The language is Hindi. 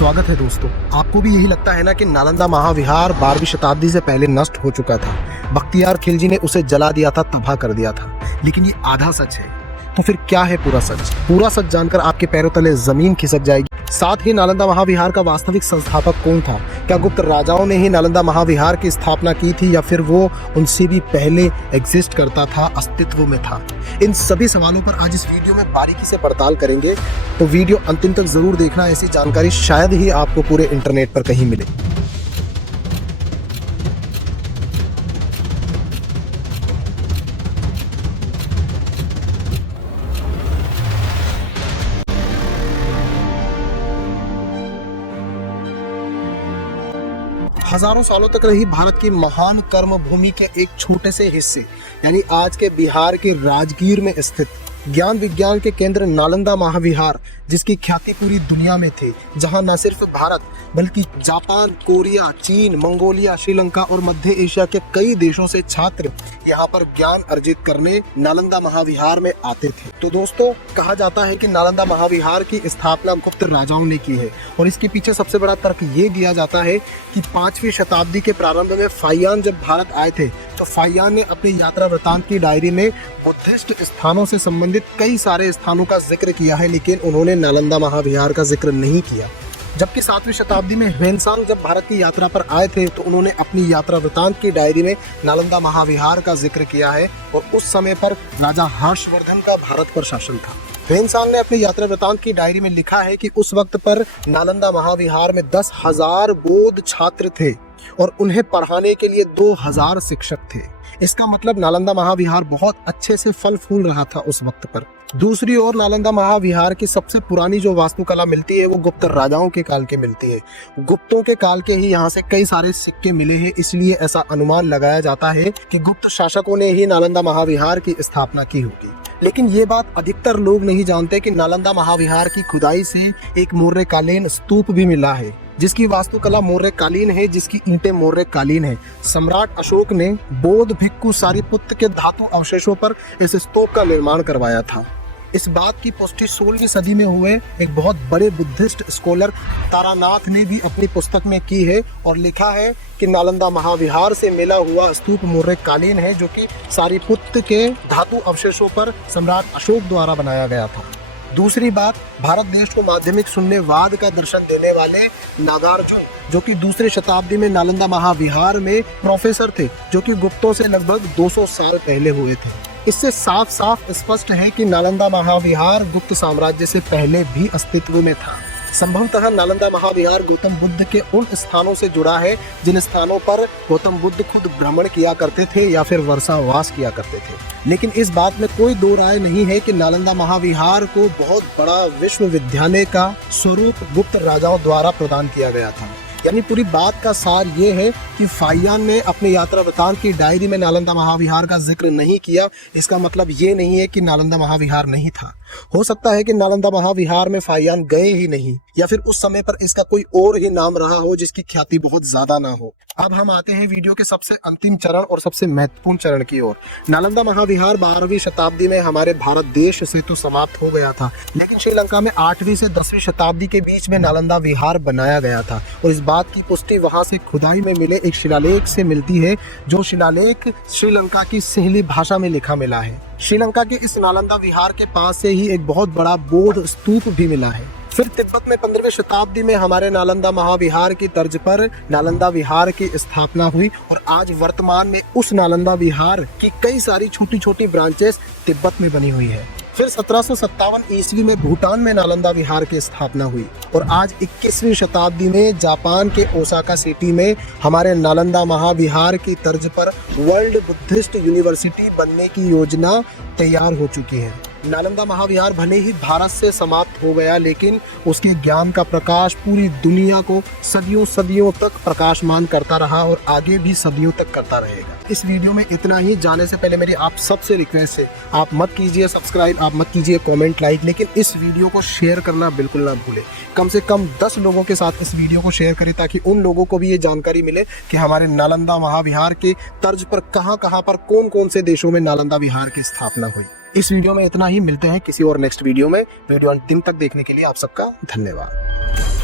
स्वागत है दोस्तों। आपको भी यही लगता है ना कि नालंदा महाविहार 12वीं शताब्दी से पहले नष्ट हो चुका था। बख्तियार खिलजी ने उसे जला दिया था, तबाह कर दिया था। लेकिन ये आधा सच है। तो फिर क्या है पूरा सच? पूरा सच जानकर आपके पैरों तले जमीन खिसक जाएगी। साथ ही नालंदा महाविहार का वास्तविक संस्थापक कौन था? क्या गुप्त राजाओं ने ही नालंदा महाविहार की स्थापना की थी या फिर वो उनसे भी पहले एग्जिस्ट करता था, अस्तित्व में था? इन सभी सवालों पर आज इस वीडियो में बारीकी से पड़ताल करेंगे। तो वीडियो अंतिम तक जरूर देखना, ऐसी जानकारी शायद ही आपको पूरे इंटरनेट पर कहीं मिले। हजारों सालों तक रही भारत की महान कर्म भूमि के एक छोटे से हिस्से यानी आज के बिहार के राजगीर में स्थित ज्ञान विज्ञान के केंद्र नालंदा महाविहार, जिसकी ख्याति पूरी दुनिया में थी, जहां न सिर्फ भारत बल्कि जापान, कोरिया, चीन, मंगोलिया, श्रीलंका और मध्य एशिया के कई देशों से छात्र यहां पर ज्ञान अर्जित करने नालंदा महाविहार में आते थे। तो दोस्तों, कहा जाता है कि नालंदा महाविहार की स्थापना गुप्त राजाओं ने की है और इसके पीछे सबसे बड़ा तर्क ये दिया जाता है कि 5वीं शताब्दी के प्रारंभ में फाहियान जब भारत आए थे तो फाहियान ने अपनी यात्रा वृतांत की डायरी में बुद्धिस्ट स्थानों से संबंधित कई सारे स्थानों का जिक्र किया है, लेकिन उन्होंने नालंदा महाविहार का जिक्र नहीं किया। जबकि 7वीं शताब्दी में ह्वेनसांग जब भारत की यात्रा पर आए थे तो उन्होंने अपनी यात्रा वृतांत की डायरी में नालंदा महाविहार का जिक्र किया है और उस समय पर राजा हर्षवर्धन का भारत पर शासन था। ह्वेनसांग ने अपनी यात्रा वृतांत की डायरी में लिखा है कि उस वक्त पर नालंदा महाविहार में 10,000 बौद्ध छात्र थे और उन्हें पढ़ाने के लिए 2,000 शिक्षक थे। इसका मतलब नालंदा महाविहार बहुत अच्छे से फल फूल रहा था उस वक्त पर। दूसरी ओर नालंदा महाविहार की सबसे पुरानी जो वास्तुकला मिलती है वो गुप्त राजाओं के काल के मिलती है। गुप्तों के काल के ही यहाँ से कई सारे सिक्के मिले हैं, इसलिए ऐसा अनुमान लगाया जाता है कि गुप्त शासकों ने ही नालंदा महाविहार की स्थापना की होगी। लेकिन ये बात अधिकतर लोग नहीं जानते कि नालंदा महाविहार की खुदाई से एक मौर्यकालीन स्तूप भी मिला है, जिसकी वास्तुकला मौर्यकालीन है, जिसकी ईंटें मौर्यकालीन है। सम्राट अशोक ने बौद्ध भिक्खु सारिपुत्र के धातु अवशेषों पर इस स्तूप का निर्माण करवाया था। इस बात की पुष्टि 16वीं सदी में हुए एक बहुत बड़े बुद्धिस्ट स्कॉलर तारानाथ ने भी अपनी पुस्तक में की है और लिखा है कि नालंदा महाविहार से मिला हुआ स्तूप मौर्यकालीन है, जो कि सारिपुत्र के धातु अवशेषों पर सम्राट अशोक द्वारा बनाया गया था। दूसरी बात, भारत देश को माध्यमिक शून्यवाद का दर्शन देने वाले नागार्जुन, जो कि 2री शताब्दी में नालंदा महाविहार में प्रोफेसर थे, जो कि गुप्तों से लगभग 200 साल पहले हुए थे। इससे साफ साफ स्पष्ट है कि नालंदा महाविहार गुप्त साम्राज्य से पहले भी अस्तित्व में था। संभवतः नालंदा महाविहार गौतम बुद्ध के उन स्थानों से जुड़ा है जिन स्थानों पर गौतम बुद्ध खुद भ्रमण किया करते थे या फिर वर्षावास किया करते थे। लेकिन इस बात में कोई दो राय नहीं है कि नालंदा महाविहार को बहुत बड़ा विश्वविद्यालय का स्वरूप गुप्त राजाओं द्वारा प्रदान किया गया था। यानी पूरी बात का सार ये है कि फाहियान ने अपनी यात्रा वृतांत की डायरी में नालंदा महाविहार का जिक्र नहीं किया। इसका मतलब ये नहीं है कि नालंदा महाविहार नहीं था। हो सकता है कि नालंदा महाविहार में फाहियान गए ही नहीं या फिर उस समय पर इसका कोई और ही नाम रहा हो जिसकी ख्याति बहुत ज्यादा ना हो। अब हम आते हैं वीडियो के सबसे अंतिम चरण और सबसे महत्वपूर्ण चरण की ओर। नालंदा महाविहार 12वीं शताब्दी में हमारे भारत देश से तो समाप्त हो गया था, लेकिन श्रीलंका में 8वीं से 10वीं शताब्दी के बीच में नालंदा विहार बनाया गया था और इस बात की पुष्टि वहां से खुदाई में मिले एक शिलालेख से मिलती है, जो शिलालेख श्रीलंका की सिंहली भाषा में लिखा मिला है। श्रीलंका के इस नालंदा विहार के पास से ही एक बहुत बड़ा बौद्ध स्तूप भी मिला है। फिर तिब्बत में 15वीं शताब्दी में हमारे नालंदा महाविहार की तर्ज पर नालंदा विहार की स्थापना हुई और आज वर्तमान में उस नालंदा विहार की कई सारी छोटी छोटी ब्रांचेस तिब्बत में बनी हुई है। फिर 1757 ईस्वी में भूटान में नालंदा विहार की स्थापना हुई और आज 21वीं शताब्दी में जापान के ओसाका सिटी में हमारे नालंदा महाविहार की तर्ज पर वर्ल्ड बुद्धिस्ट यूनिवर्सिटी बनने की योजना तैयार हो चुकी है। नालंदा महाविहार भले ही भारत से समाप्त हो गया, लेकिन उसके ज्ञान का प्रकाश पूरी दुनिया को सदियों सदियों तक प्रकाशमान करता रहा और आगे भी सदियों तक करता रहेगा। इस वीडियो में इतना ही। जाने से पहले मेरी आप सबसे रिक्वेस्ट है, आप मत कीजिए सब्सक्राइब, आप मत कीजिए कमेंट, लाइक, लेकिन इस वीडियो को शेयर करना बिल्कुल ना भूलें। कम से कम 10 लोगों के साथ इस वीडियो को शेयर करें ताकि उन लोगों को भी ये जानकारी मिले कि हमारे नालंदा महाविहार के तर्ज पर कहाँ पर कौन कौन से देशों में नालंदा विहार की स्थापना हुई। इस वीडियो में इतना ही। मिलते हैं किसी और नेक्स्ट वीडियो में। वीडियो अंतिम तक देखने के लिए आप सबका धन्यवाद।